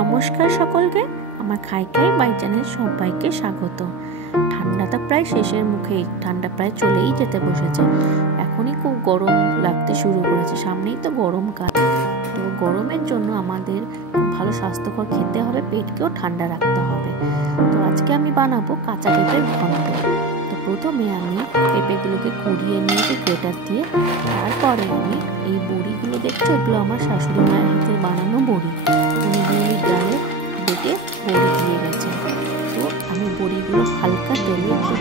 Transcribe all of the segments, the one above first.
নমস্কার সকলকে, আমার খাই খাই বাই চ্যানেলে সবাইকে স্বাগত। ঠান্ডাটা প্রায় শেষের মুখে, ঠান্ডা প্রায় চলেই যেতে বসেছে। এখনই খুব গরম লাগতে শুরু করেছে, সামনেই তো গরমকাল। তো গরমের জন্য আমাদের ভালো স্বাস্থ্যকর খেতে হবে, পেটকেও ঠান্ডা রাখতে হবে। তো আজকে আমি বানাবো কাঁচা পেঁপের ঘন্ট। তো প্রথমে আমি পেঁপেগুলোকে কুড়িয়ে নিয়েছি গ্রেটার দিয়ে। তারপরে আমি এই বড়িগুলো দেখছো, এগুলো আমার শাশুড়ি মায়ের হাতের বানানো বড়ি। উনি বিউলির ডালে বেটে বড়ি দিয়ে গেছেন। তো আমি বড়িগুলো হালকা তেলে একটু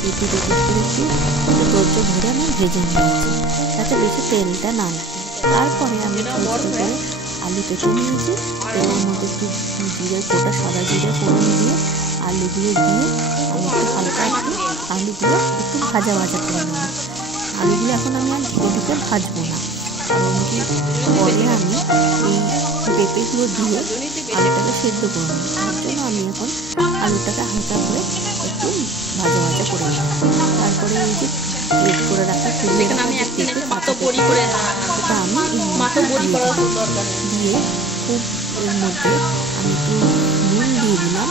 পেঁপে করে একটু ধৈর্য ধরে আমি ভেজে নিয়েছি, যাতে বেশি তেলটা না লাগে। তারপরে আমি করে আলু কেটে নিয়েছি, তেলের মধ্যে একটু জিরে গোটা সাদা জিরে ফোড়ন দিয়ে আলুগুলো দিয়ে আমি একটু হালকা আলুগুলো একটু ভাজা করে নেব। আলুগুলো এখন আমি আর ঢেকে ভাজবো না, কারণ কি পরে আমি এই পেঁপেগুলো দিয়ে আলুটাকে সেদ্ধ করে নেব। তার জন্য আমি এখন আলুটাকে হালকা করে একটু ভাজা করে নেব। তারপরে এই যে প্লেট করে রাখা পেঁপে সেটা আমি দিয়ে খুব এর মধ্যে আমি একটু নুন দিয়ে দিলাম,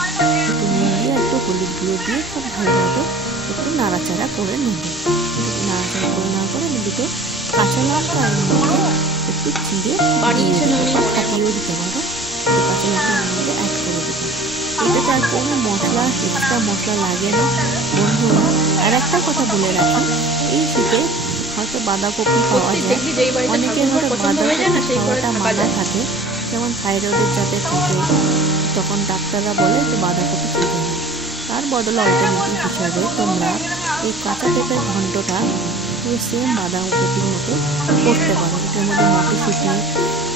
একটু নুন দিয়ে একটু হলুদ গুঁড়ো দিয়ে খুব ভালোভাবে একটু নাড়াচাড়া করে নেব। নাড়াচাড়া করে নেওয়ার পরে আমি দুটো কাঁচা লঙ্কা এর মধ্যে একটু চিড়ে কাটিয়েও দিতে পারো, কাঁচা লঙ্কা এর মধ্যে অ্যাড করে দেবো। এটাতে আর কোনো মশলা এক্সট্রা মশলা লাগে না। বন্ধুরা আর একটা কথা বলে রাখি, এই শীতে হয়তো বাঁধাকপি পাওয়া যায়, অনেকের হয়তো বাঁধাকপি খাওয়াটা মানা থাকে, যেমন থাইরয়েডের যাতে থাকে, তখন ডাক্তাররা বলে যে বাঁধাকপি খেতে হয়। তার বদলে অল্টারনেটিভ হিসাবে তোমরা এই কাঁচা পেঁপের ঘন্টটা পুরো সেম বাঁধাকপির মতো করতে পারো। এটার মধ্যে মটরশুঁটি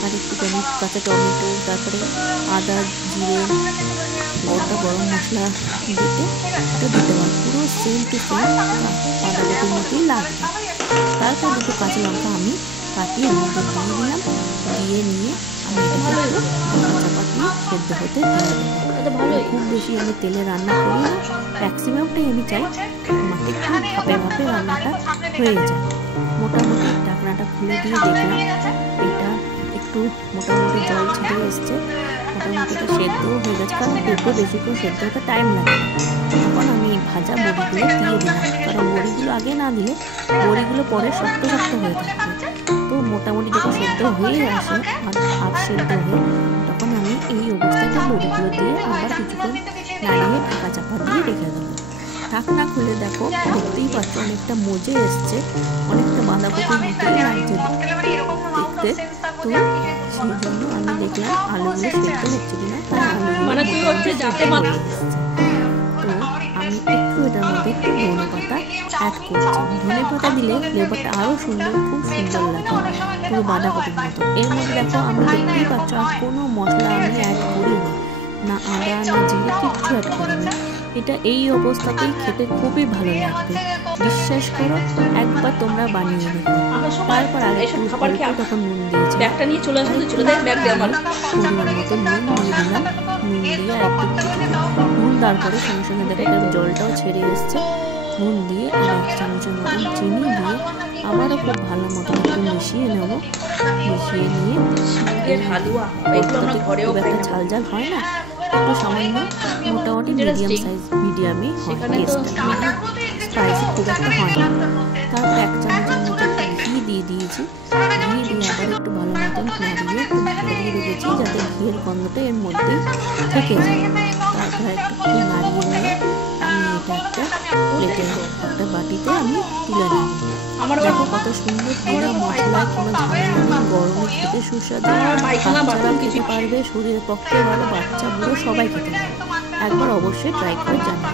আর একটুখানি কাঁচা টমেটো, তারপরে আদা জিরে গোটা গরম মশলা দিতে পারো, পুরো সেম টু সেম বাঁধাকপির মতোই লাগবে। তারপর দুটো কাঁচা লঙ্কা আমি কাটিয়ে এর মধ্যে দিয়ে দিলাম, দিয়ে নিয়ে আমি এটাকে একটু চাপা দিয়ে সেদ্ধ হতে দিয়ে দেবো। খুব বেশি আমি তেলে রান্না করি না, ম্যাক্সিমামটাই আমি চাই আমাকে একটু ভাপে রান্নাটা হয়ে যায়। মোটামুটি ঢাকনাটা খুলে দিয়ে দেখলাম এটা একটু মোটামুটি জল ছেড়ে এসছে, মোটামুটি এটা সেদ্ধও হয়ে গেছে, কারণ পেঁপে বেশিক্ষণ সেদ্ধ হতে টাইম লাগে না। তখন আমি ভাজা বড়িগুলো দিয়ে দিলাম, কারণ বড়িগুলো আগে না দিলে বড়িগুলো পরে শক্ত হয়ে থাকবে। তো মোটামুটি যখন সেদ্ধ হয়ে আসে আর হাফ সেদ্ধ হয়ে, তখন আমি এই অবস্থাতে বড়িগুলো দিয়ে আবার কিছুক্ষণ নাড়িয়ে ঢাকা চাপা দিয়ে রেখে দেবো। ঢাকনা খুলে দেখো, দেখতেই পাচ্ছ অনেকটা মজে এসছে, অনেকটা বাঁধাকপির মতোই লাগছে দেখতে। তো সেই জন্য আমি দেখলাম আলুগুলো সেদ্ধ হচ্ছে কিনা, তাই আলুগুলো তো আমি একটু এটার মধ্যে একটু ধনে পাতা অ্যাড করছি। ধনে পাতা দিলে ফ্লেভারটা আরও খুব সুন্দর লাগে, পুরো বাঁধাকপির মতো। এর মধ্যে দেখো আমি দেখতেই পাচ্ছ আর কোনো মশলা আমি অ্যাড করিনি, না আদা না জিরে, কিচ্ছু অ্যাড করিনি। এটা এই অবস্থাতেই খেতে খুবই ভালো লাগবে, বিশ্বাস করো, একবার তোমরা বানিয়ে দেখো। তারপর আর একটু তখন নুন দিয়েছি, পরিমাণ মতো নুন দিয়ে দিলাম। নুন দিয়ে একটু নুন দেওয়ার পরে সঙ্গে সঙ্গে দেখো জলটাও ছেড়ে এসছে। নুন দিয়ে আর 1 চামচের মতন চিনি দিয়ে আবারও খুব ভালো মতো একটু মিশিয়ে নেব। মিশিয়ে নিয়ে ঝাল হয় না, একটু সামান্য মোটামুটি মিডিয়ামই হয়, স্পাইসি খুব একটা হয় না। তারপর 1 চামচের মতো ঘি দিয়ে দিয়েছি, ঘি দিয়ে আবার একটু ভালো মতন নাড়িয়ে রেখেছি, যাতে ঘিয়ের গন্ধটা এর মধ্যে থেকে যায়। তারপর একটু নাড়িয়ে নিয়ে আমি এটা একটা বাটিতে আমি তুলে নেব। দেখো কত সুন্দর পুরো মশলায় কোনো ঝামেলা নেই, গরমে খেতে সুস্বাদু, বাচ্চারাও খেতে পারবে, শরীরের পক্ষে ভালো, বাচ্চা বুড়ো সবাই খেতে পারবে। একবার অবশ্যই ট্রাই করে জানাবে।